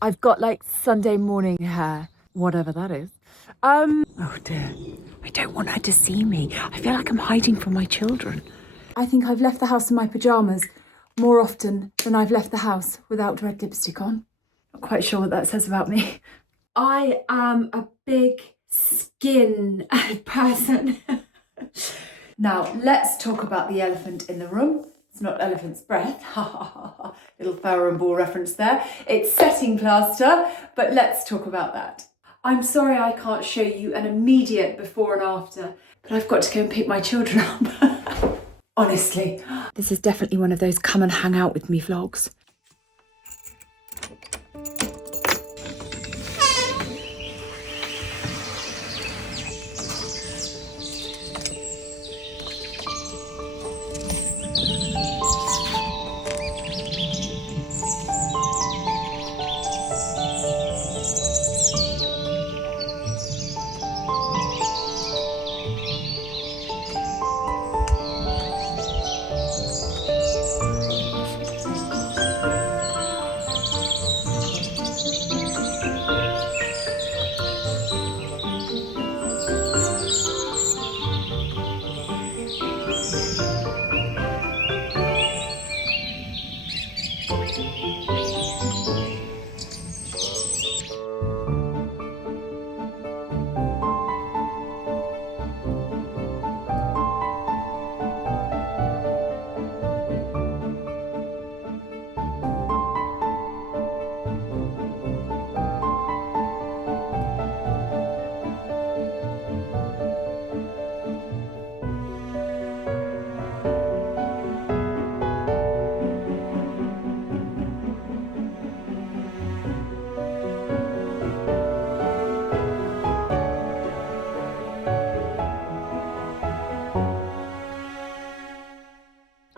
I've got like Sunday morning hair, whatever that is. Oh dear, I don't want her to see me. I feel like I'm hiding from my children. I think I've left the house in my pyjamas more often than I've left the house without red lipstick on. Not quite sure what that says about me. I am a big skin person. Now, let's talk about the elephant in the room. It's not elephant's breath. Little Farrow and Ball reference there. It's setting plaster, but let's talk about that. I'm sorry I can't show you an immediate before and after, but I've got to go and pick my children up. Honestly, this is definitely one of those come and hang out with me vlogs.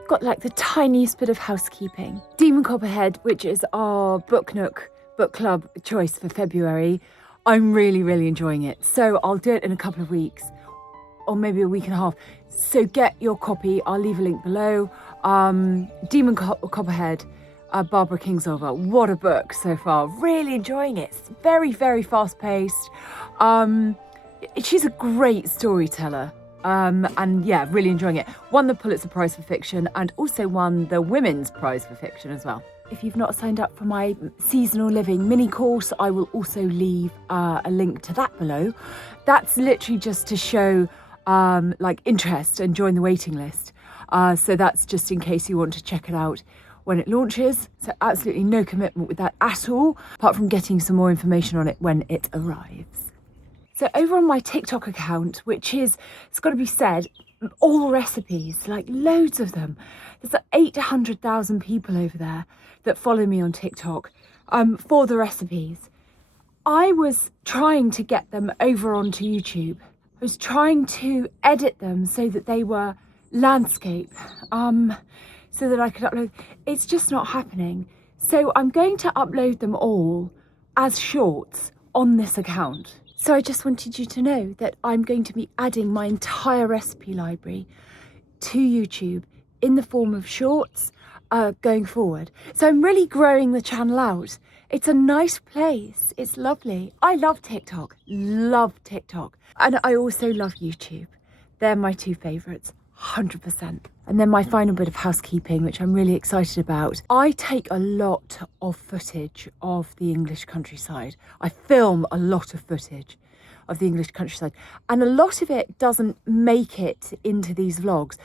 Got like the tiniest bit of housekeeping. Demon Copperhead, which is our book nook, book club choice for February. I'm really enjoying it. So I'll do it in a couple of weeks or maybe a week and a half. So get your copy. I'll leave a link below. Demon Copperhead, Barbara Kingsolver. What a book so far. Really enjoying it. It's very fast paced. She's a great storyteller. And yeah, really enjoying it. Won the Pulitzer Prize for Fiction and also won the Women's Prize for Fiction as well. If you've not signed up for my seasonal living mini course, I will also leave a link to that below. That's literally just to show like interest and join the waiting list. So that's just in case you want to check it out when it launches. So absolutely no commitment with that at all, apart from getting some more information on it when it arrives. So over on my TikTok account, which is, it's got to be said, all recipes, like loads of them. There's like 800,000 people over there that follow me on TikTok for the recipes. I was trying to get them over onto YouTube. I was trying to edit them so that they were landscape, so that I could upload. It's just not happening. So I'm going to upload them all as shorts on this account. So I just wanted you to know that I'm going to be adding my entire recipe library to YouTube in the form of shorts going forward. So I'm really growing the channel out. It's a nice place. It's lovely. I love TikTok, And I also love YouTube. They're my two favourites, 100%. And then my final bit of housekeeping, which I'm really excited about. I take a lot of footage of the English countryside. I film a lot of footage of the English countryside. And a lot of it doesn't make it into these vlogs.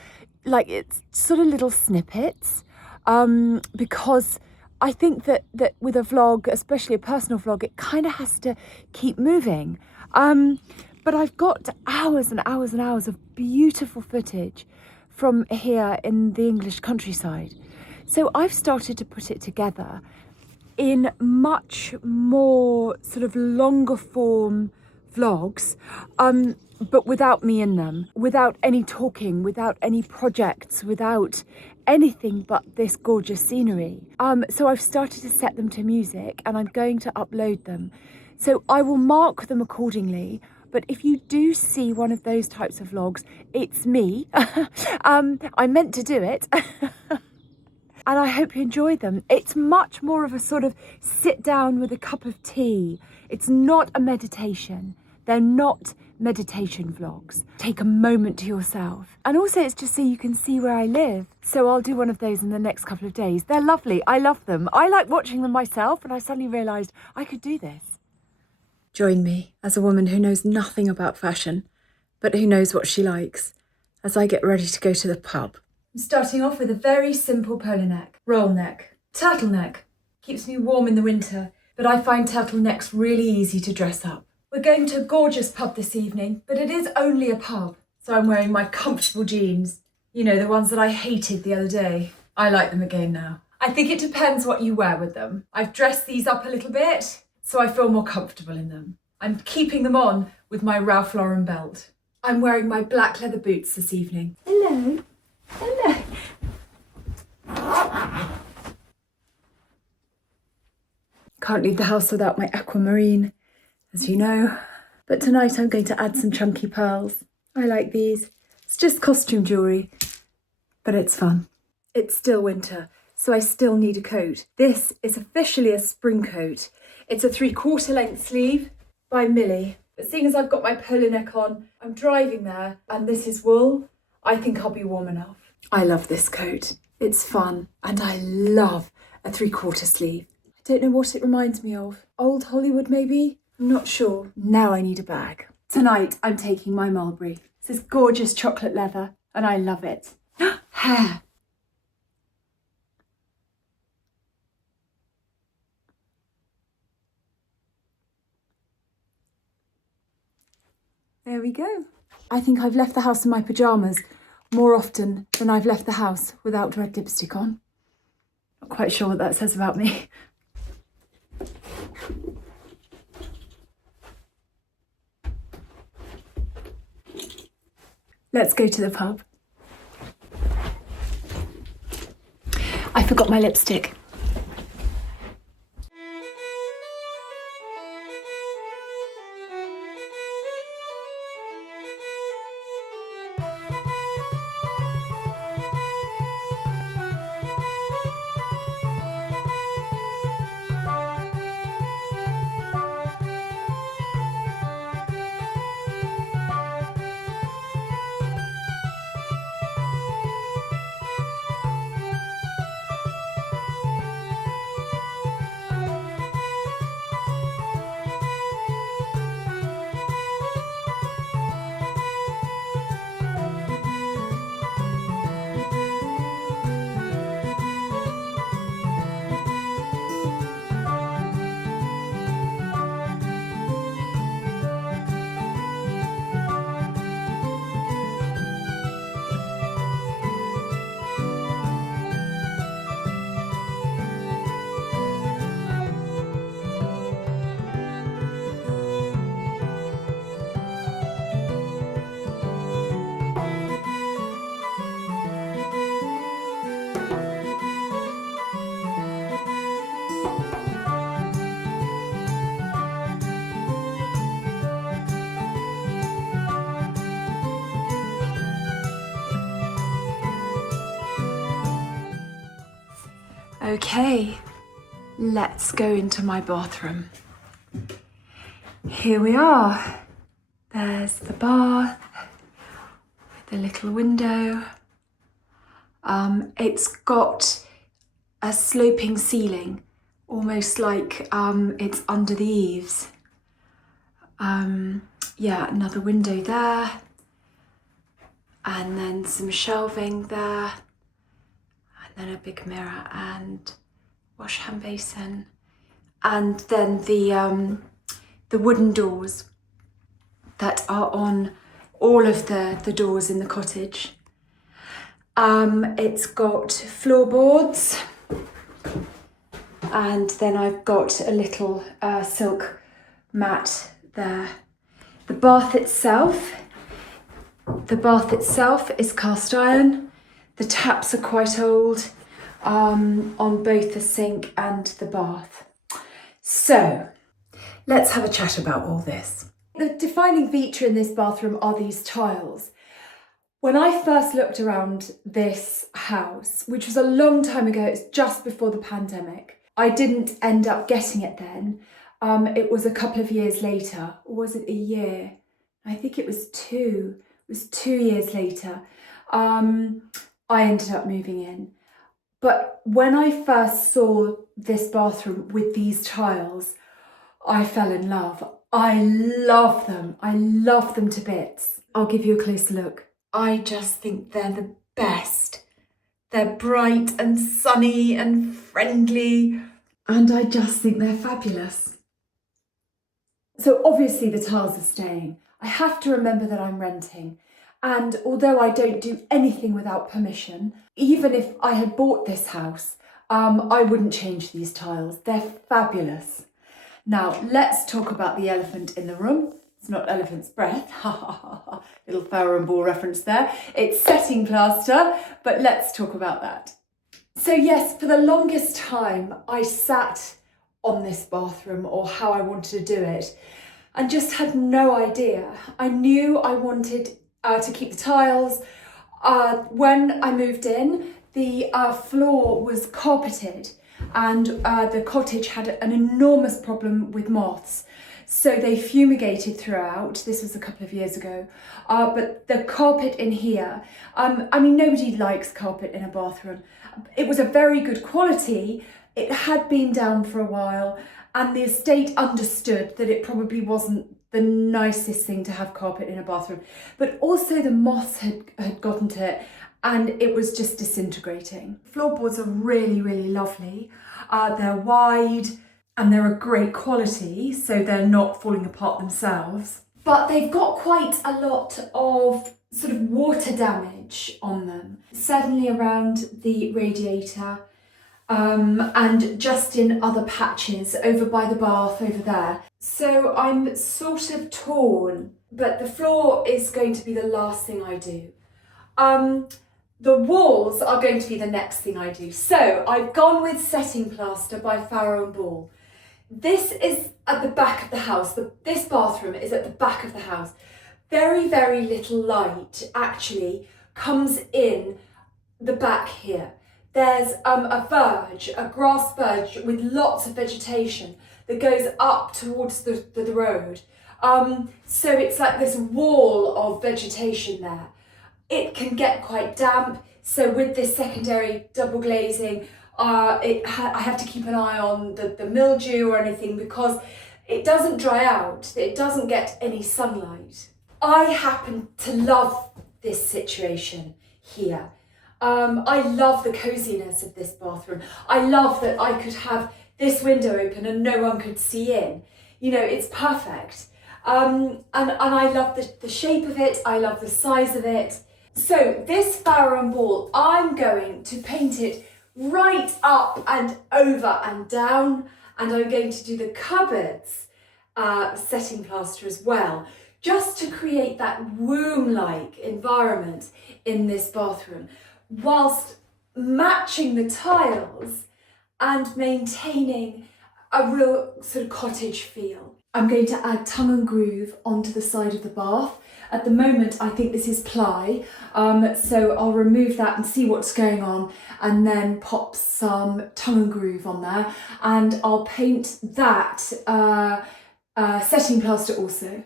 Like, it's sort of little snippets, because I think that with a vlog, especially a personal vlog, it kind of has to keep moving. But I've got hours and hours and hours of beautiful footage from here in the English countryside. So I've started to put it together in much more sort of longer form vlogs, but without me in them, without any talking, without any projects, without anything but this gorgeous scenery. So I've started to set them to music and I'm going to upload them. So I will mark them accordingly. But if you do see one of those types of vlogs, it's me. I meant to do it. and I hope you enjoy them. It's much more of a sort of sit down with a cup of tea. It's not a meditation. They're not meditation vlogs. Take a moment to yourself. And also it's just so you can see where I live. So I'll do one of those in the next couple of days. They're lovely. I love them. I like watching them myself, and I suddenly realised I could do this. Join me as a woman who knows nothing about fashion, but who knows what she likes, as I get ready to go to the pub. I'm starting off with a very simple polo neck, roll neck, turtleneck. Keeps me warm in the winter, but I find turtlenecks really easy to dress up. We're going to a gorgeous pub this evening, but it is only a pub. So I'm wearing my comfortable jeans. You know, the ones that I hated the other day. I like them again now. I think it depends what you wear with them. I've dressed these up a little bit, so I feel more comfortable in them. I'm keeping them on with my Ralph Lauren belt. I'm wearing my black leather boots this evening. Hello. Hello. Can't leave the house without my aquamarine, as you know. But tonight I'm going to add some chunky pearls. I like these. It's just costume jewellery, but it's fun. It's still winter, so I still need a coat. This is officially a spring coat. It's a 3/4 length sleeve by Millie. But seeing as I've got my polo neck on, I'm driving there, and this is wool, I think I'll be warm enough. I love this coat. It's fun, and I love a 3/4 sleeve. I don't know what it reminds me of. Old Hollywood, maybe? I'm not sure. Now I need a bag. Tonight, I'm taking my mulberry. This is gorgeous chocolate leather, and I love it. Hair. There we go. I think I've left the house in my pyjamas more often than I've left the house without red lipstick on. Not quite sure what that says about me. Let's go to the pub. I forgot my lipstick. Okay, let's go into my bathroom. Here we are. There's the bath with the little window. It's got a sloping ceiling, almost like it's under the eaves. Yeah, another window there. And then some shelving there. Then a big mirror and wash hand basin, and then the wooden doors that are on all of the doors in the cottage. It's got floorboards, and then I've got a little silk mat there. The bath itself is cast iron. The taps are quite old on both the sink and the bath. So let's have a chat about all this. The defining feature in this bathroom are these tiles. When I first looked around this house, which was a long time ago, it's just before the pandemic, I didn't end up getting it then. It was a couple of years later, or was it a year? I think it was two. It was 2 years later. I ended up moving in. But when I first saw this bathroom with these tiles, I fell in love. I love them. I love them to bits. I'll give you a closer look. I just think they're the best. They're bright and sunny and friendly, and I just think they're fabulous. So obviously the tiles are staying. I have to remember that I'm renting. And although I don't do anything without permission, even if I had bought this house, I wouldn't change these tiles. They're fabulous. Now, let's talk about the elephant in the room. It's not elephant's breath. Little Farrow and Ball reference there. It's setting plaster, but let's talk about that. So yes, for the longest time, I sat on this bathroom or how I wanted to do it and just had no idea. I knew I wanted to keep the tiles. When I moved in, the floor was carpeted and the cottage had an enormous problem with moths. So they fumigated throughout. This was a couple of years ago. But the carpet in here, I mean, nobody likes carpet in a bathroom. It was a very good quality. It had been down for a while and the estate understood that it probably wasn't the nicest thing to have carpet in a bathroom. But also the moths had gotten to it and it was just disintegrating. Floorboards are really, really lovely. They're wide, and they're a great quality, so they're not falling apart themselves. But they've got quite a lot of sort of water damage on them, certainly around the radiator, and just in other patches over by the bath over there. So I'm sort of torn, but the floor is going to be the last thing I do. The walls are going to be the next thing I do. So I've gone with setting plaster by Farrow and Ball. This is at the back of the house. This bathroom is at the back of the house. Very, very little light actually comes in the back here. There's a verge, a grass verge with lots of vegetation that goes up towards the road. So it's like this wall of vegetation there. It can get quite damp. So with this secondary double glazing, I have to keep an eye on the mildew or anything because it doesn't dry out, it doesn't get any sunlight. I happen to love this situation here. I love the coziness of this bathroom. I love that I could have this window open and no one could see in. You know, it's perfect. And I love the shape of it, I love the size of it. So this Farrow and Ball, I'm going to paint it right up and over and down, and I'm going to do the cupboards setting plaster as well, just to create that womb-like environment in this bathroom, whilst matching the tiles and maintaining a real sort of cottage feel. I'm going to add tongue and groove onto the side of the bath. At the moment, I think this is ply, so I'll remove that and see what's going on and then pop some tongue and groove on there, and I'll paint that setting plaster also.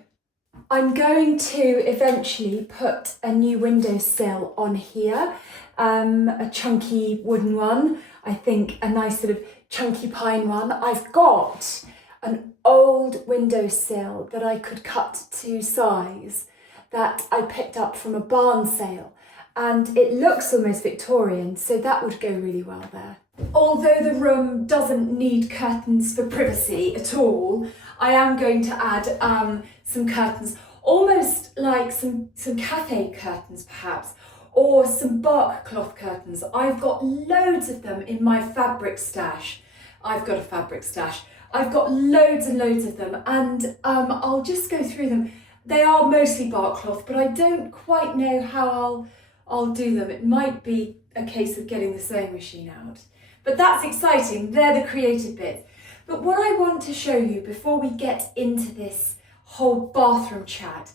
I'm going to eventually put a new windowsill on here, a chunky wooden one, I think a nice sort of chunky pine one. I've got an old windowsill that I could cut to size that I picked up from a barn sale, and it looks almost Victorian, so that would go really well there. Although the room doesn't need curtains for privacy at all, I am going to add some curtains, almost like some cafe curtains perhaps, or some bark cloth curtains. I've got loads of them in my fabric stash. I've got a fabric stash. I've got loads and loads of them, and I'll just go through them. They are mostly bark cloth, but I don't quite know how I'll do them. It might be a case of getting the sewing machine out. But that's exciting, they're the creative bits. But what I want to show you before we get into this whole bathroom chat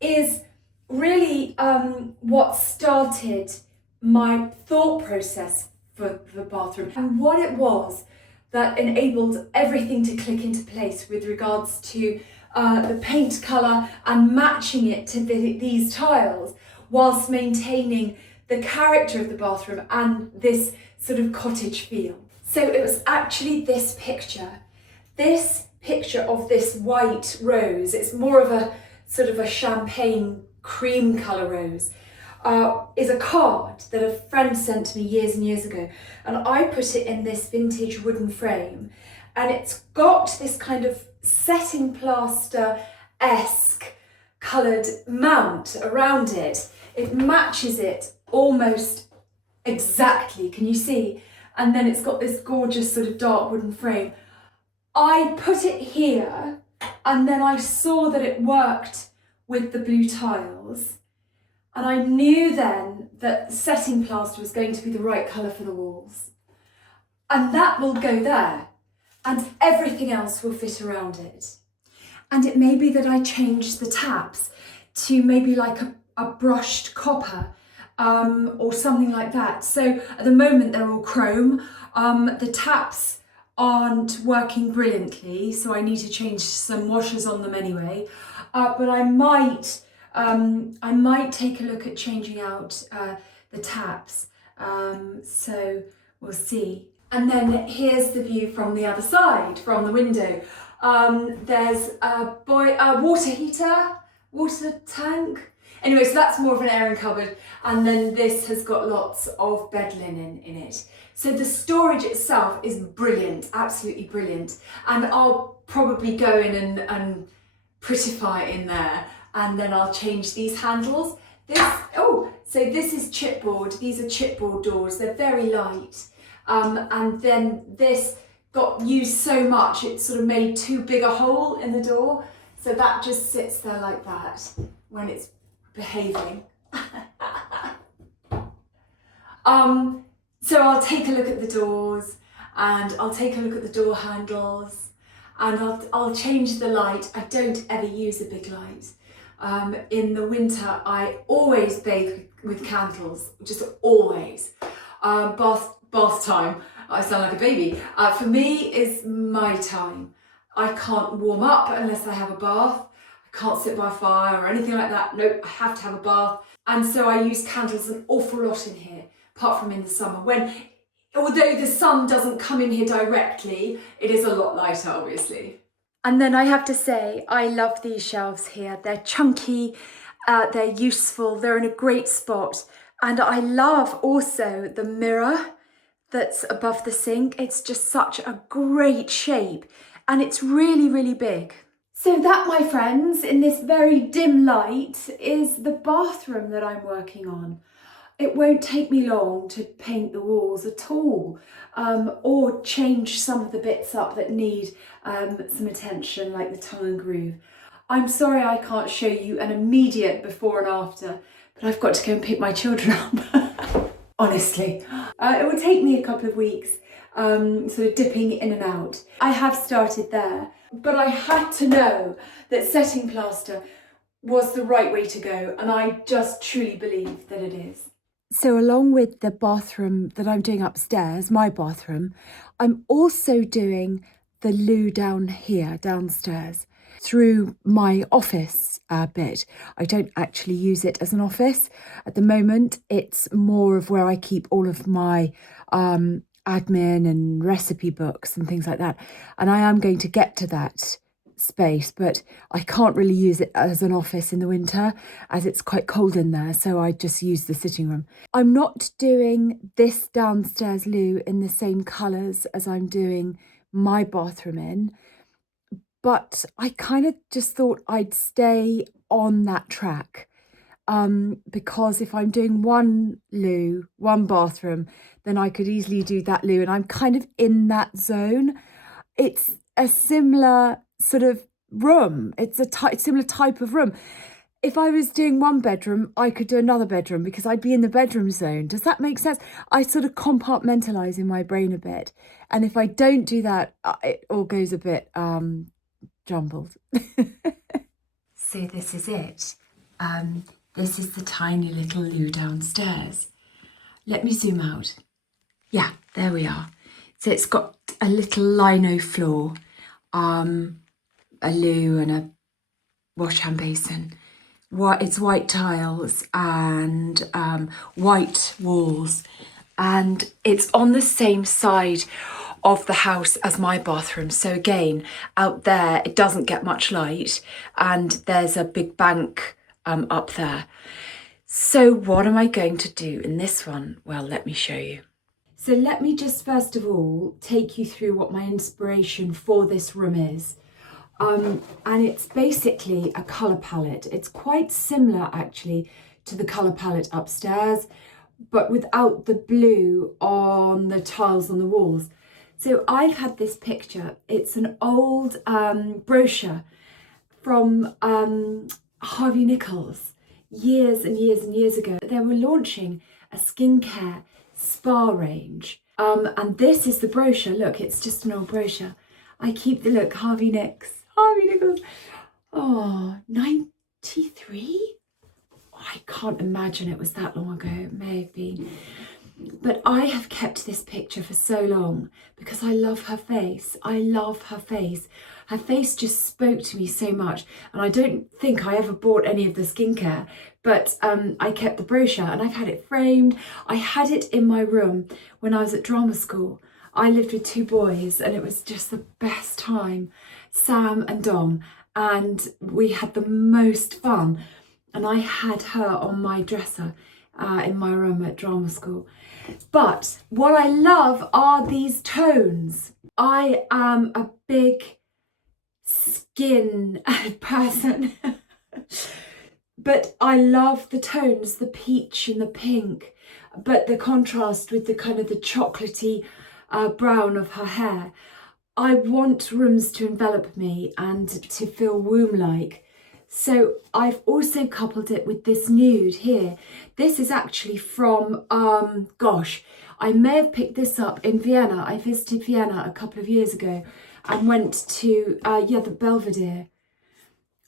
is really what started my thought process for the bathroom, and what it was that enabled everything to click into place with regards to the paint colour and matching it to these tiles whilst maintaining the character of the bathroom and this sort of cottage feel. So it was actually this picture of this white rose. It's more of a sort of a champagne cream colour rose. Is a card that a friend sent to me years and years ago, and I put it in this vintage wooden frame, and it's got this kind of setting plaster-esque coloured mount around it. It matches it almost exactly, can you see? And then it's got this gorgeous sort of dark wooden frame. I put it here, and then I saw that it worked with the blue tiles. And I knew then that setting plaster was going to be the right colour for the walls. And that will go there. And everything else will fit around it. And it may be that I change the taps to maybe like a brushed copper or something like that. So at the moment they're all chrome. The taps aren't working brilliantly, so I need to change some washers on them anyway. But I might take a look at changing out the taps, so we'll see. And then here's the view from the other side, from the window. There's a water heater, water tank. Anyway, so that's more of an airing cupboard. And then this has got lots of bed linen in it. So the storage itself is brilliant, absolutely brilliant. And I'll probably go in and prettify it in there. And then I'll change these handles. So this is chipboard. These are chipboard doors. They're very light. And then this got used so much, it sort of made too big a hole in the door. So that just sits there like that when it's behaving. So I'll take a look at the doors, and I'll take a look at the door handles, and I'll change the light. I don't ever use a big light. In the winter, I always bathe with candles, just always. Bath time, I sound like a baby. For me, is my time. I can't warm up unless I have a bath. I can't sit by a fire or anything like that. Nope, I have to have a bath. And so I use candles an awful lot in here, apart from in the summer. Although the sun doesn't come in here directly, it is a lot lighter, obviously. And then I have to say, I love these shelves here. They're chunky, they're useful, they're in a great spot. And I love also the mirror that's above the sink. It's just such a great shape, and it's really, really big. So that, my friends, in this very dim light, is the bathroom that I'm working on. It won't take me long to paint the walls at all, or change some of the bits up that need some attention, like the tongue and groove. I'm sorry I can't show you an immediate before and after, but I've got to go and pick my children up. Honestly, it will take me a couple of weeks, sort of dipping in and out. I have started there, but I had to know that setting plaster was the right way to go, and I just truly believe that it is. So along with the bathroom that I'm doing upstairs, my bathroom, I'm also doing the loo down here, downstairs, through my office bit. I don't actually use it as an office. At the moment, it's more of where I keep all of my admin and recipe books and things like that. And I am going to get to that space, but I can't really use it as an office in the winter as it's quite cold in there, so I just use the sitting room. I'm not doing this downstairs loo in the same colours as I'm doing my bathroom in, but I kind of just thought I'd stay on that track, because if I'm doing one loo, one bathroom, then I could easily do that loo, and I'm kind of in that zone. It's a similar sort of room. It's a similar type of room. If I was doing one bedroom, I could do another bedroom because I'd be in the bedroom zone. Does that make sense? I sort of compartmentalise in my brain a bit. And if I don't do that, it all goes a bit jumbled. So this is it. This is the tiny little loo downstairs. Let me zoom out. Yeah, there we are. So it's got a little lino floor, a loo and a wash hand basin. It's white tiles and white walls, and it's on the same side of the house as my bathroom. So again, out there it doesn't get much light, and there's a big bank up there. So what am I going to do in this one? Well, let me show you. So let me just first of all take you through what my inspiration for this room is. And it's basically a colour palette. It's quite similar actually to the colour palette upstairs, but without the blue on the tiles on the walls. So I've had this picture. It's an old brochure from Harvey Nichols years and years and years ago. They were launching a skincare spa range. And this is the brochure. Look, it's just an old brochure. I keep the look, Harvey Nichols. Oh, 93? I can't imagine it was that long ago. It may have been. But I have kept this picture for so long because I love her face. I love her face. Her face just spoke to me so much. And I don't think I ever bought any of the skincare, but I kept the brochure and I've had it framed. I had it in my room when I was at drama school. I lived with 2 boys and it was just the best time, Sam and Dom, and we had the most fun. And I had her on my dresser in my room at drama school. But what I love are these tones. I am a big skin person, but I love the tones, the peach and the pink, but the contrast with the kind of the chocolatey brown of her hair. I want rooms to envelop me and to feel womb-like. So I've also coupled it with this nude here. This is actually from, gosh, I may have picked this up in Vienna. I visited Vienna a couple of years ago and went to, the Belvedere.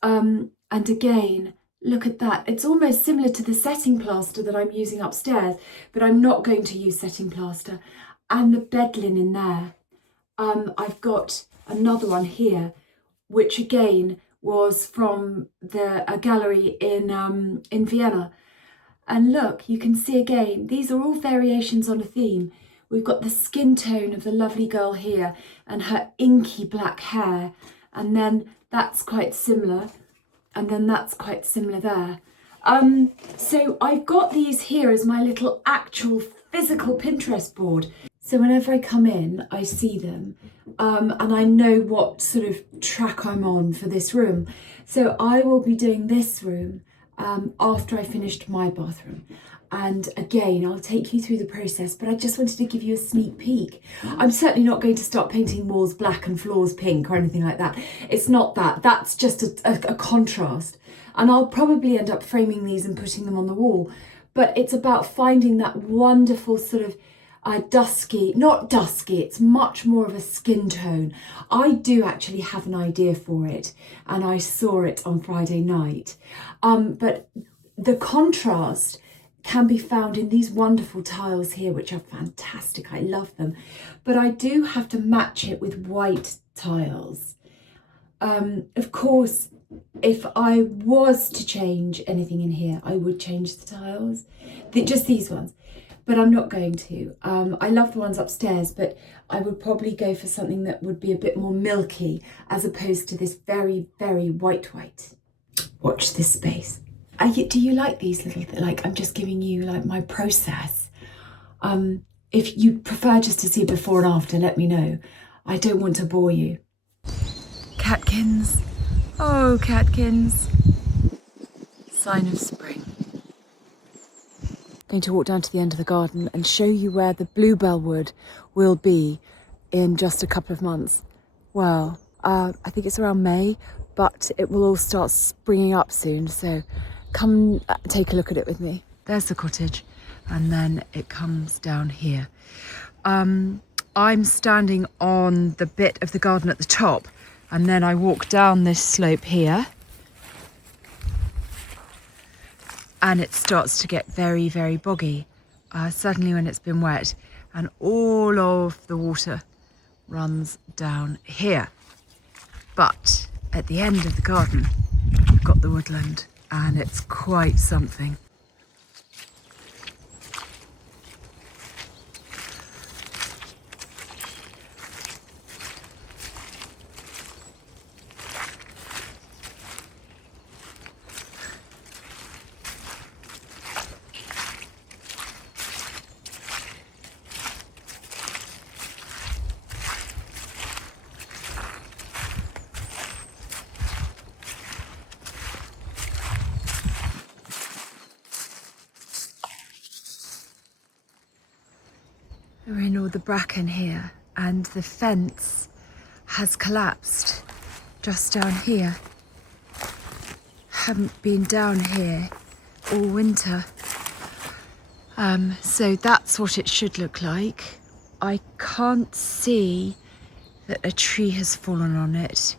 And again, look at that. It's almost similar to the setting plaster that I'm using upstairs, but I'm not going to use setting plaster. And the bed linen there. I've got another one here, which again was from a gallery in Vienna. And look, you can see again, these are all variations on a theme. We've got the skin tone of the lovely girl here and her inky black hair. And then that's quite similar. And then that's quite similar there. So I've got these here as my little actual physical Pinterest board. So whenever I come in, I see them and I know what sort of track I'm on for this room. So I will be doing this room after I finished my bathroom. And again, I'll take you through the process, but I just wanted to give you a sneak peek. I'm certainly not going to start painting walls black and floors pink or anything like that. It's not that. That's just a contrast. And I'll probably end up framing these and putting them on the wall. But it's about finding that wonderful sort of dusky, not dusky, it's much more of a skin tone. I do actually have an idea for it and I saw it on Friday night. But the contrast can be found in these wonderful tiles here, which are fantastic. I love them. But I do have to match it with white tiles. Of course, if I was to change anything in here, I would change the tiles, just these ones. But I'm not going to. I love the ones upstairs, but I would probably go for something that would be a bit more milky as opposed to this very, very white. Watch this space. Do you like these little, like I'm just giving you like my process. If you prefer just to see before and after, let me know. I don't want to bore you. Catkins. Oh, catkins. Sign of spring. Going to walk down to the end of the garden and show you where the bluebell wood will be in just a couple of months. Well, I think it's around May, but it will all start springing up soon. So come take a look at it with me. There's the cottage, and then it comes down here. I'm standing on the bit of the garden at the top, and then I walk down this slope here. and it starts to get very, very boggy, suddenly when it's been wet, and all of the water runs down here. But at the end of the garden, you've got the woodland, and it's quite something. We're in all the bracken here, and the fence has collapsed just down here. Haven't been down here all winter. So that's what it should look like. I can't see that a tree has fallen on it.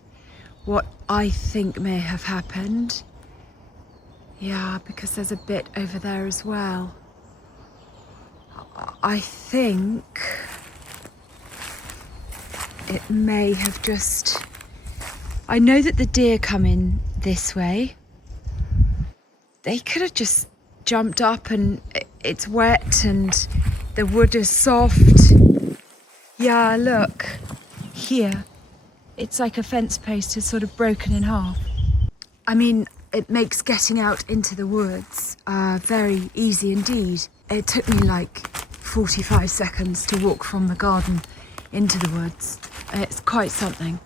What I think may have happened, yeah, because there's a bit over there as well. I think it may have just... I know that the deer come in this way. They could have just jumped up, and it's wet and the wood is soft. Yeah, look, here. It's like a fence post is sort of broken in half. I mean, it makes getting out into the woods very easy indeed. It took me like 45 seconds to walk from the garden into the woods. It's quite something.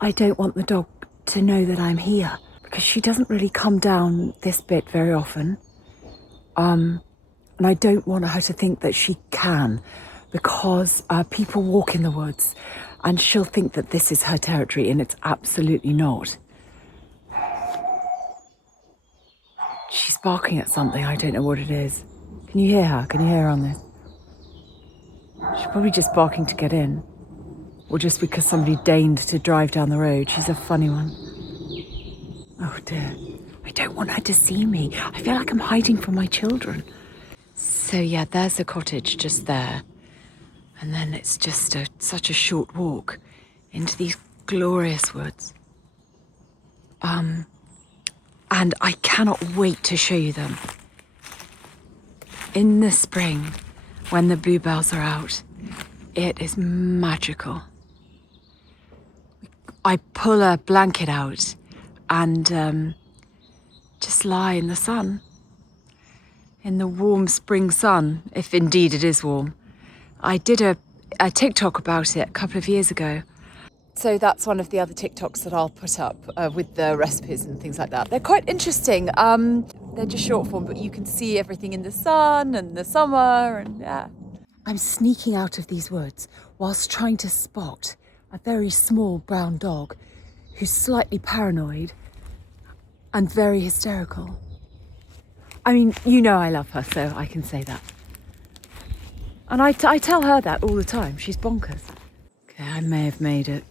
I don't want the dog to know that I'm here, because she doesn't really come down this bit very often. And I don't want her to think that she can, because people walk in the woods and she'll think that this is her territory, and it's absolutely not. She's barking at something, I don't know what it is. Can you hear her? Can you hear her on this? She's probably just barking to get in, or just because somebody deigned to drive down the road. She's a funny one. Oh dear, I don't want her to see me. I feel like I'm hiding from my children. So yeah, there's the cottage just there. And then it's just such a short walk into these glorious woods. And I cannot wait to show you them. In the spring, when the bluebells are out, it is magical. I pull a blanket out and just lie in the sun. In the warm spring sun, if indeed it is warm. I did a TikTok about it a couple of years ago. So that's one of the other TikToks that I'll put up with the recipes and things like that. They're quite interesting. They're just short form, but you can see everything in the sun and the summer, and yeah. I'm sneaking out of these woods whilst trying to spot a very small brown dog who's slightly paranoid and very hysterical. I mean, you know I love her, so I can say that. And I tell her that all the time. She's bonkers. Okay, I may have made it.